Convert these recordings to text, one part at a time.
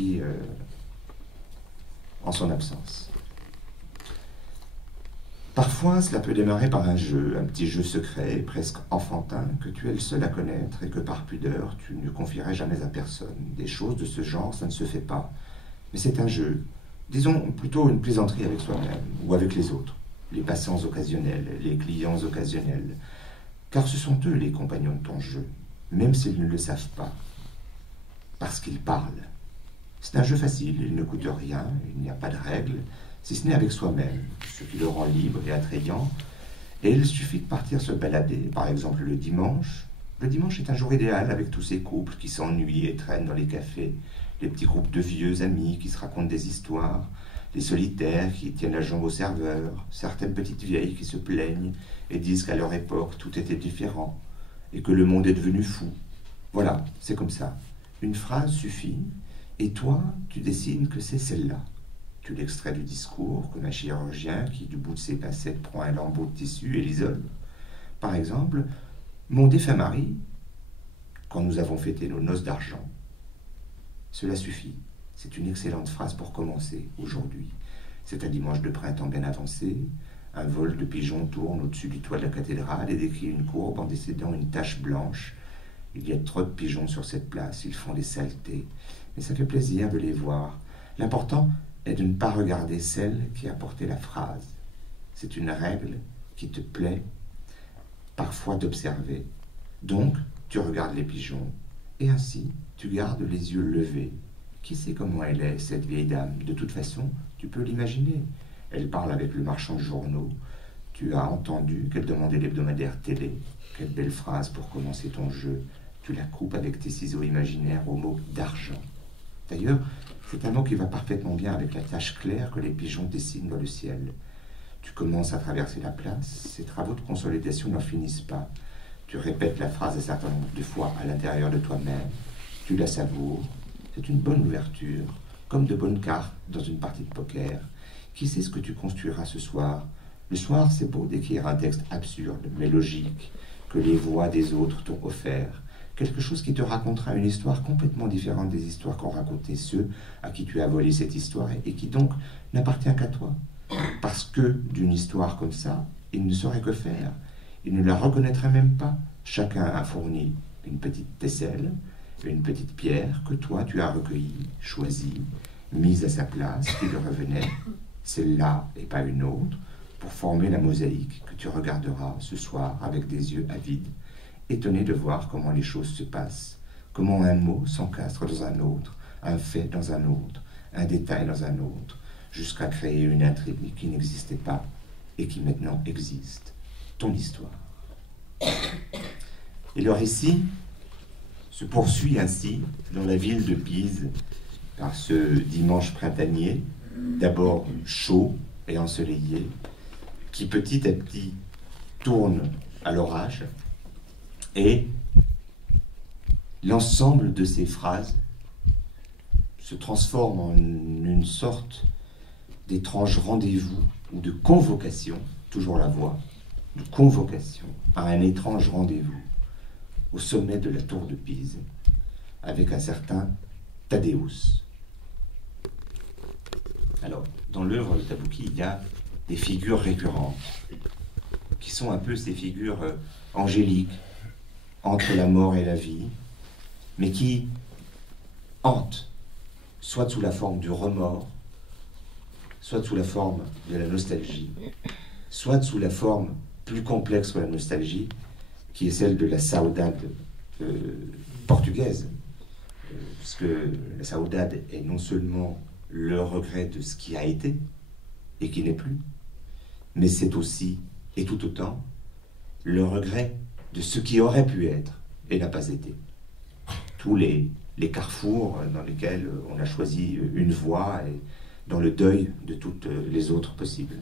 Tabucchi en son absence. Parfois, cela peut démarrer par un jeu, un petit jeu secret, presque enfantin, que tu es le seul à connaître et que par pudeur, tu ne confierais jamais à personne. Des choses de ce genre, ça ne se fait pas. Mais c'est un jeu, disons plutôt une plaisanterie avec soi-même ou avec les autres, les passants occasionnels, les clients occasionnels, car ce sont eux les compagnons de ton jeu, même s'ils ne le savent pas, parce qu'ils parlent. C'est un jeu facile, il ne coûte rien, il n'y a pas de règles, si ce n'est avec soi-même, ce qui le rend libre et attrayant, et il suffit de partir se balader, par exemple le dimanche. Le dimanche est un jour idéal avec tous ces couples qui s'ennuient et traînent dans les cafés, les petits groupes de vieux amis qui se racontent des histoires, les solitaires qui tiennent la jambe au serveur, certaines petites vieilles qui se plaignent et disent qu'à leur époque tout était différent et que le monde est devenu fou. Voilà, c'est comme ça. Une phrase suffit et toi, tu décides que c'est celle-là. Tu l'extrais du discours, comme un chirurgien qui, du bout de ses pincettes, prend un lambeau de tissu et l'isole. Par exemple, mon défunt mari, quand nous avons fêté nos noces d'argent. Cela suffit. C'est une excellente phrase pour commencer aujourd'hui. C'est un dimanche de printemps bien avancé. Un vol de pigeons tourne au-dessus du toit de la cathédrale et décrit une courbe en décédant une tache blanche. Il y a trop de pigeons sur cette place, ils font des saletés. Mais ça fait plaisir de les voir. L'important est de ne pas regarder celle qui a porté la phrase. C'est une règle qui te plaît parfois d'observer. Donc, tu regardes les pigeons, et ainsi, tu gardes les yeux levés. Qui sait comment elle est, cette vieille dame? De toute façon, tu peux l'imaginer. Elle parle avec le marchand de journaux. Tu as entendu qu'elle demandait l'hebdomadaire télé. Quelle belle phrase pour commencer ton jeu. Tu la coupes avec tes ciseaux imaginaires au mot d'argent. D'ailleurs, c'est un mot qui va parfaitement bien avec la tache claire que les pigeons dessinent dans le ciel. Tu commences à traverser la place, ces travaux de consolidation n'en finissent pas. Tu répètes la phrase un certain nombre de fois à l'intérieur de toi-même, tu la savoures, c'est une bonne ouverture, comme de bonnes cartes dans une partie de poker. Qui sait ce que tu construiras ce soir? Le soir, c'est beau d'écrire un texte absurde, mais logique, que les voix des autres t'ont offert. Quelque chose qui te racontera une histoire complètement différente des histoires qu'ont racontées ceux à qui tu as volé cette histoire et qui donc n'appartient qu'à toi. Parce que d'une histoire comme ça, ils ne sauraient que faire. Ils ne la reconnaîtraient même pas. Chacun a fourni une petite tesselle, une petite pierre que toi tu as recueillie, choisie, mise à sa place, qui lui revenait, celle-là et pas une autre, pour former la mosaïque que tu regarderas ce soir avec des yeux avides, étonné de voir comment les choses se passent, comment un mot s'encastre dans un autre, un fait dans un autre, un détail dans un autre, jusqu'à créer une intrigue qui n'existait pas et qui maintenant existe, ton histoire. Et le récit se poursuit ainsi dans la ville de Pise par ce dimanche printanier, d'abord chaud et ensoleillé, qui petit à petit tourne à l'orage, et l'ensemble de ces phrases se transforme en une sorte d'étrange rendez-vous ou de convocation, toujours la voix, de convocation à un étrange rendez-vous au sommet de la tour de Pise avec un certain Tadeusz. Alors, dans l'œuvre de Tabucchi, il y a des figures récurrentes qui sont un peu ces figures angéliques entre la mort et la vie, mais qui hantent, soit sous la forme du remords, soit sous la forme de la nostalgie, soit sous la forme plus complexe que la nostalgie, qui est celle de la saudade portugaise. Parce que la saudade est non seulement le regret de ce qui a été et qui n'est plus, mais c'est aussi, et tout autant, le regret de ce qui aurait pu être et n'a pas été. Tous les carrefours dans lesquels on a choisi une voie et dans le deuil de toutes les autres possibles.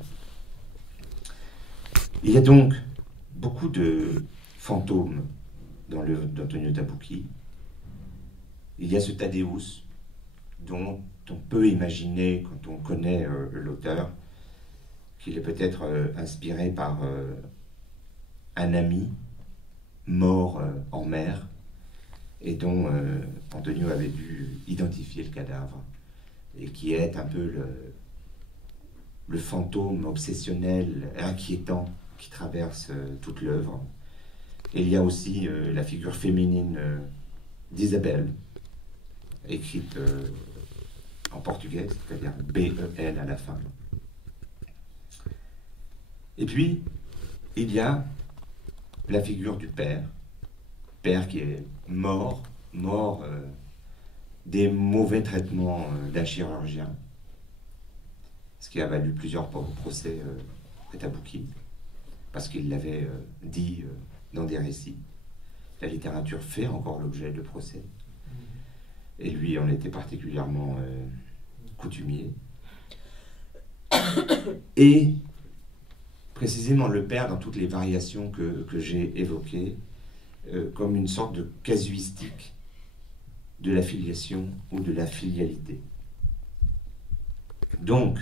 Il y a donc beaucoup de fantômes dans l'œuvre d'Antonio Tabucchi. Il y a ce Tadeusz dont on peut imaginer, quand on connaît l'auteur, qu'il est peut-être inspiré par un ami mort en mer et dont Antonio avait dû identifier le cadavre, et qui est un peu le fantôme obsessionnel, inquiétant, qui traverse toute l'œuvre. Et il y a aussi la figure féminine d'Isabelle, écrite en portugais, c'est-à-dire B-E-L à la fin. Et puis, il y a la figure du père qui est mort des mauvais traitements d'un chirurgien, ce qui a valu plusieurs procès à Tabouki, parce qu'il l'avait dit dans des récits. La littérature fait encore l'objet de procès, et lui en était particulièrement coutumier. Et précisément le père, dans toutes les variations que j'ai évoquées, comme une sorte de casuistique de la filiation ou de la filialité. Donc,